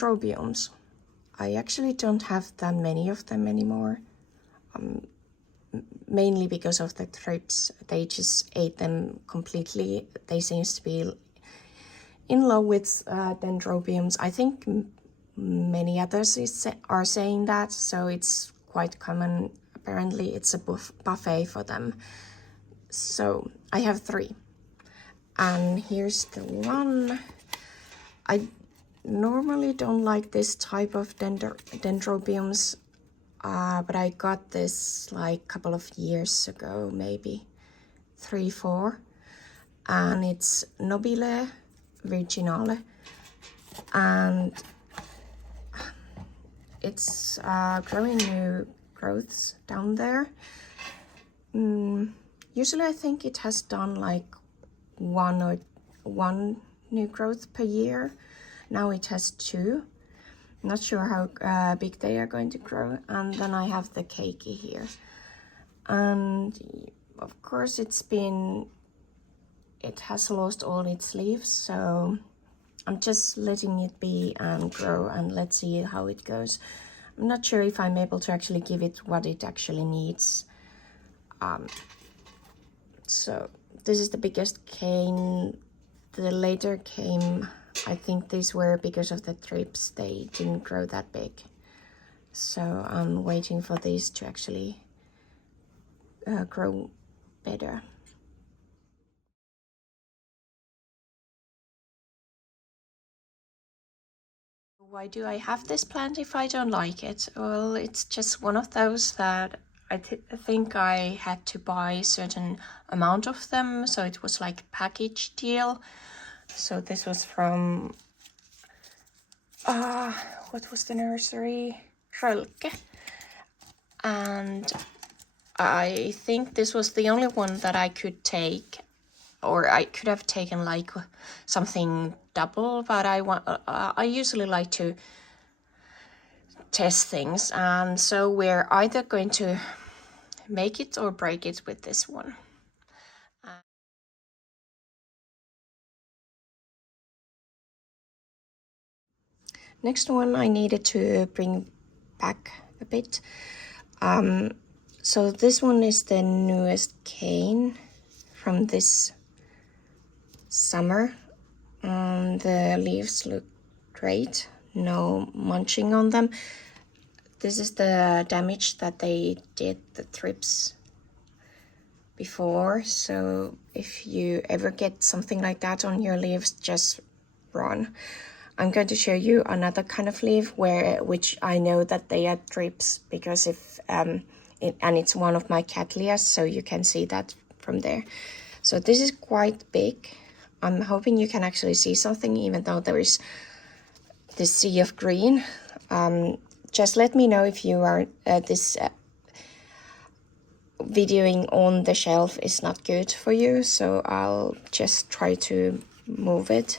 Dendrobiums. I actually don't have that many of them anymore, mainly because of the thrips. They just ate them completely. They seem to be in love with Dendrobiums. I think many others are saying that, so it's quite common. Apparently it's a buffet for them. So I have 3. And here's the one. I normally don't like this type of Dendrobiums, but I got this like a couple of years ago, maybe 3, 4. And it's Nobile Virginale. And it's growing new growths down there. Usually I think it has done like one new growth per year. Now it has 2. Not sure how big they are going to grow. And then I have the keiki here. And of course it has lost all its leaves, so I'm just letting it be and grow, and let's see how it goes. I'm not sure if I'm able to actually give it what it actually needs. So this is the biggest cane. The later came, I think these were because of the thrips, they didn't grow that big. So I'm waiting for these to actually grow better. Why do I have this plant if I don't like it? Well, it's just one of those that I think I had to buy a certain amount of them, so it was like a package deal. So this was from, what was the nursery? Rölke. And I think this was the only one that I could take, or I could have taken like something double, but I usually like to test things, and so we're either going to make it or break it with this one. Next one I needed to bring back a bit. So this one is the newest cane from this summer. The leaves look great, no munching on them. This is the damage that they did, the thrips, before. So if you ever get something like that on your leaves, just run. I'm going to show you another kind of leaf which I know that they are thrips, because and it's one of my cattleyas, so you can see that from there. So this is quite big. I'm hoping you can actually see something, even though there is this sea of green. Just let me know if you are videoing on the shelf is not good for you, so I'll just try to move it.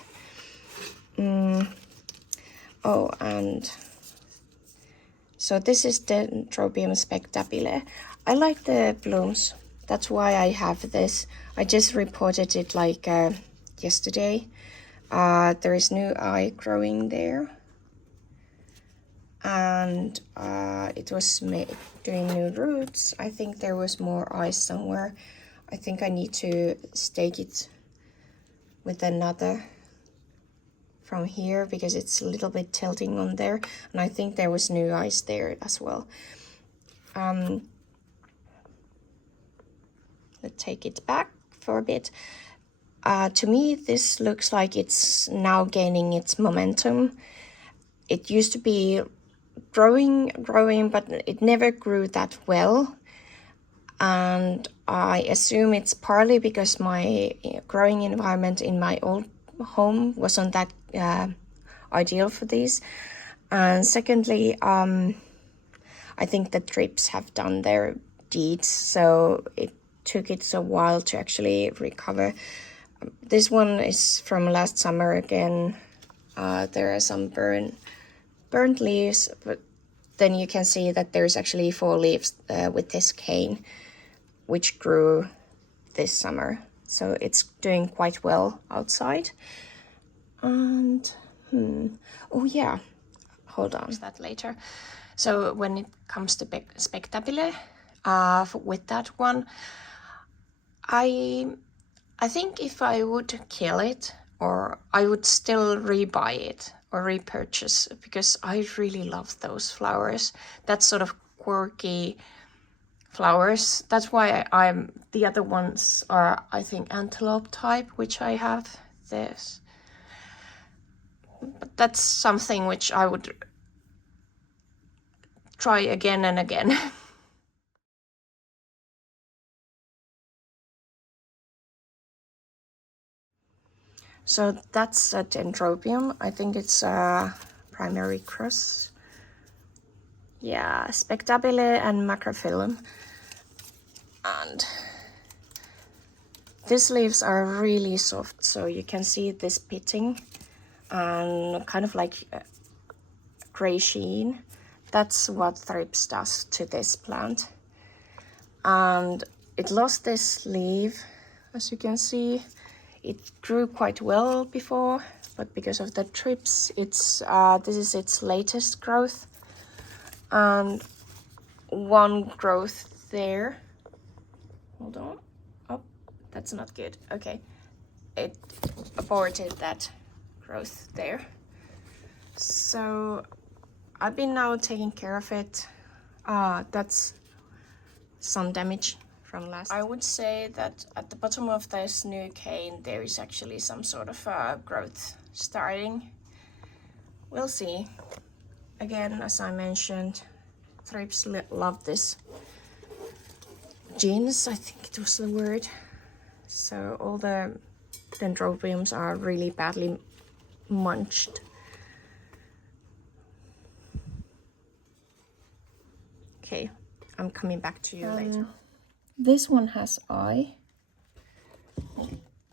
Oh, and so this is Dendrobium spectabile. I like the blooms, that's why I have this. I just reported it like yesterday. There is new eye growing there, and it was doing new roots. I think there was more eyes somewhere. I think I need to stake it with another from here, because it's a little bit tilting on there, and I think there was new eyes there as well. Let's take it back for a bit. To me, this looks like it's now gaining its momentum. It used to be growing, but it never grew that well. And I assume it's partly because my growing environment in my old home wasn't that ideal for these. And secondly, I think the thrips have done their deeds, so it took it a while to actually recover. This one is from last summer again. There are some burnt leaves, but then you can see that there's actually 4 leaves with this cane, which grew this summer. So it's doing quite well outside. And oh yeah, hold on, that later. So when it comes to Spectabile, with that one, I think if I would kill it, or I would still rebuy it or repurchase, because I really love those flowers. That sort of quirky flowers. That's why the other ones are, I think, antelope type, which I have this. But that's something which I would try again and again. So that's a Dendrobium. I think it's a primary cross. Yeah, Spectabile and Macrophyllum. And these leaves are really soft, so you can see this pitting and kind of like gray sheen. That's what thrips does to this plant. And it lost this leaf, as you can see. It grew quite well before, but because of the thrips, this is its latest growth. And one growth there. Hold on. Oh, that's not good. Okay. It aborted that growth there. So I've been now taking care of it. That's sun damage from last. I would say that at the bottom of this new cane there is actually some sort of growth starting. We'll see. Again, as I mentioned, thrips love this. Genes, I think it was the word. So all the Dendrobiums are really badly munched. Okay, I'm coming back to you later. This one has eye.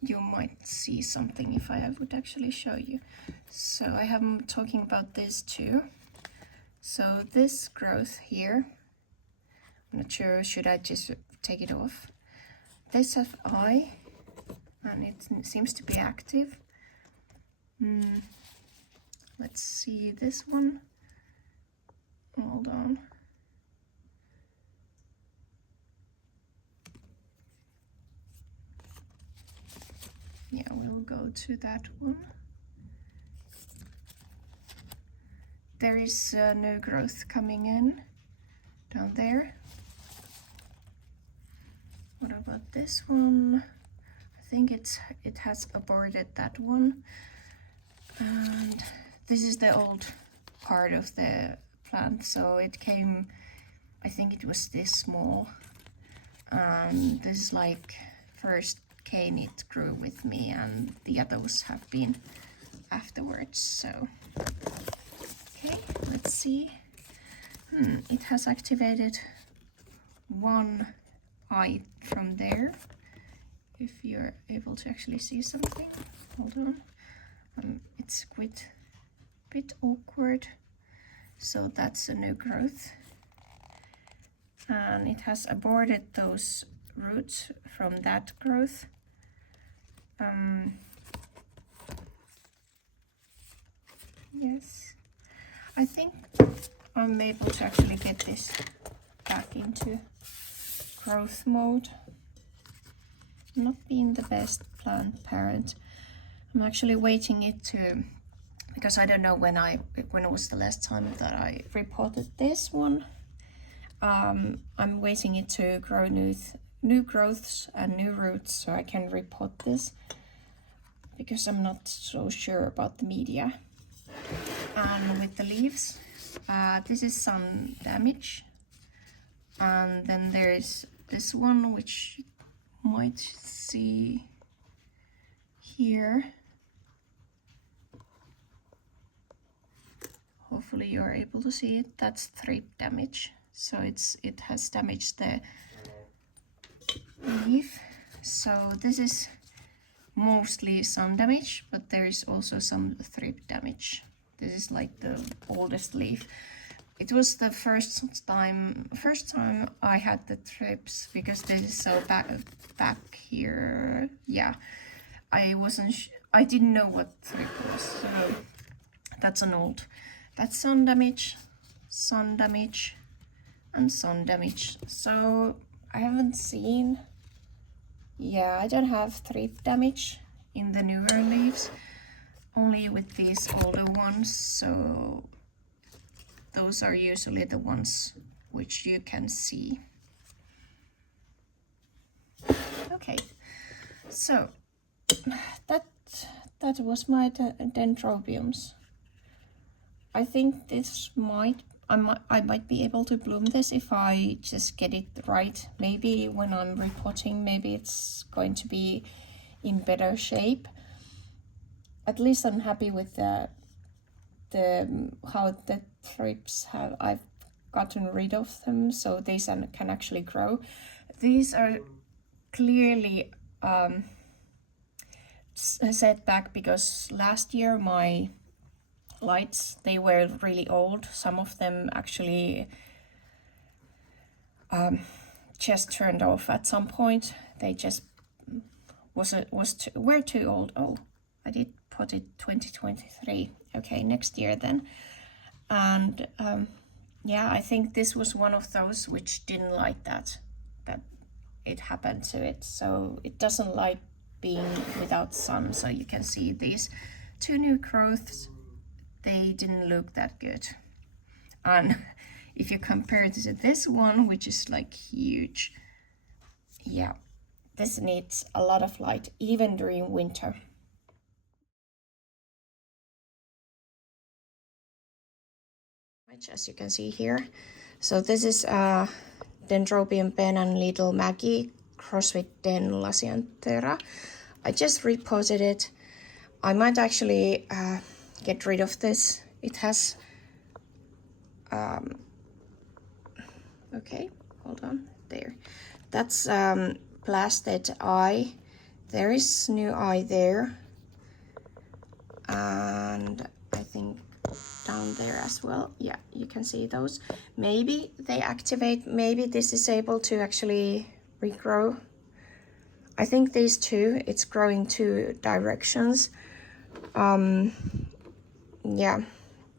You might see something if I would actually show you. So I am talking about this too. So this growth here, I'm not sure, should I just take it off? This has eye, and it seems to be active. Let's see this one. Hold on. Yeah, we'll go to that one. There is new growth coming in down there. What about this one? I think it has aborted that one. And this is the old part of the plant, so it came, I think it was this small. And this is like first cane it grew with me, and the others have been afterwards. So okay, let's see. It has activated one eye from there, if you're able to actually see something. Hold on. It's quite a bit awkward. So that's a new growth, and it has aborted those roots from that growth. Yes, I think I'm able to actually get this back into growth mode. Not being the best plant parent. I'm actually waiting it to, because I don't know when it was the last time that I reported this one. I'm waiting it to grow new growths and new roots so I can report this, because I'm not so sure about the media. And with the leaves, this is some damage, and then there's this one which you might see here. Hopefully you are able to see it. That's thrip damage, so it has damaged the leaf. So this is mostly sun damage, but there is also some thrip damage. This is like the oldest leaf. It was the first time I had the thrips, because this is so back here. Yeah, I didn't know what thrip was, so that's an old That's sun damage, and sun damage. So I haven't seen, yeah, I don't have thrift damage in the newer leaves, only with these older ones. So those are usually the ones which you can see. Okay, so that was my Dendrobiums. I think this I might be able to bloom this if I just get it right. Maybe when I'm repotting, maybe it's going to be in better shape. At least I'm happy with the how the thrips have, I've gotten rid of them, so these can actually grow. These are clearly set back because last year my lights, they were really old. Some of them actually just turned off at some point. They just were too old. Oh, I did put it 2023. Okay, next year then. And yeah, I think this was one of those which didn't like that it happened to it. So it doesn't like being without sun. So you can see these two new growths, they didn't look that good. And if you compare it to this one, which is like huge, yeah, this needs a lot of light even during winter. As you can see here, so this is Dendrobium Ben and Little Maggie cross with Den Lasianthera. I just repotted it. I might actually get rid of this. It has okay, hold on, there. That's blasted eye. There is new eye there, and I think down there as well. Yeah, you can see those. Maybe they activate, maybe this is able to actually regrow. I think these two, it's growing two directions. Yeah,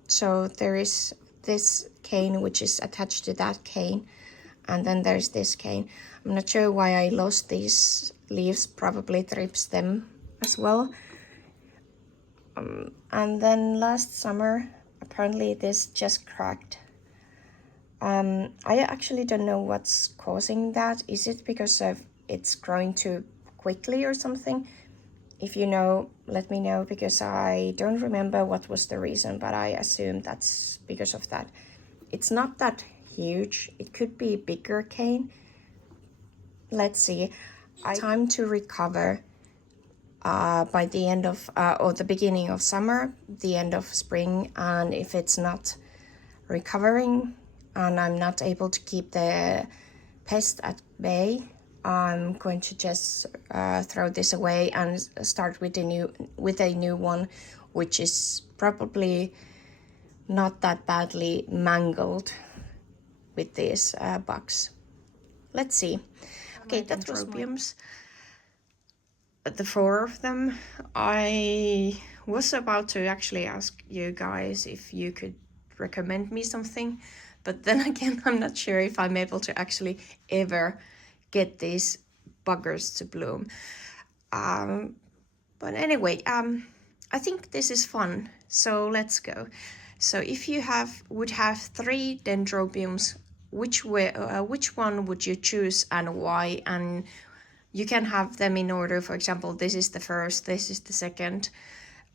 so there is this cane which is attached to that cane, and then there's this cane. I'm not sure why I lost these leaves, probably thrips them as well. And then last summer, apparently this just cracked. I actually don't know what's causing that. Is it because of it's growing too quickly or something? If you know, let me know, because I don't remember what was the reason, but I assume that's because of that. It's not that huge. It could be bigger cane. Let's see. Time to recover by the end of, or the beginning of summer, the end of spring, and if it's not recovering and I'm not able to keep the pest at bay, I'm going to just throw this away and start with a new one, which is probably not that badly mangled with these bugs. Let's see. Okay, Dendrobiums, the 4 of them. I was about to actually ask you guys if you could recommend me something, but then again, I'm not sure if I'm able to actually ever get these buggers to bloom. But anyway, I think this is fun, so let's go. So if you would have 3 Dendrobiums, which one would you choose and why? And you can have them in order. For example, this is the first, this is the second.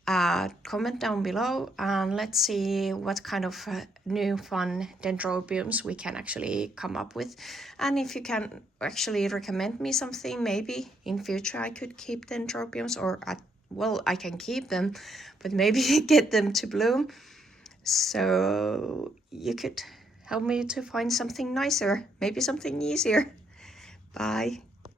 Comment down below and let's see what kind of new fun Dendrobiums we can actually come up with. And if you can actually recommend me something, maybe in future I could keep Dendrobiums, or well, I can keep them, but maybe get them to bloom. So you could help me to find something nicer, maybe something easier. Bye.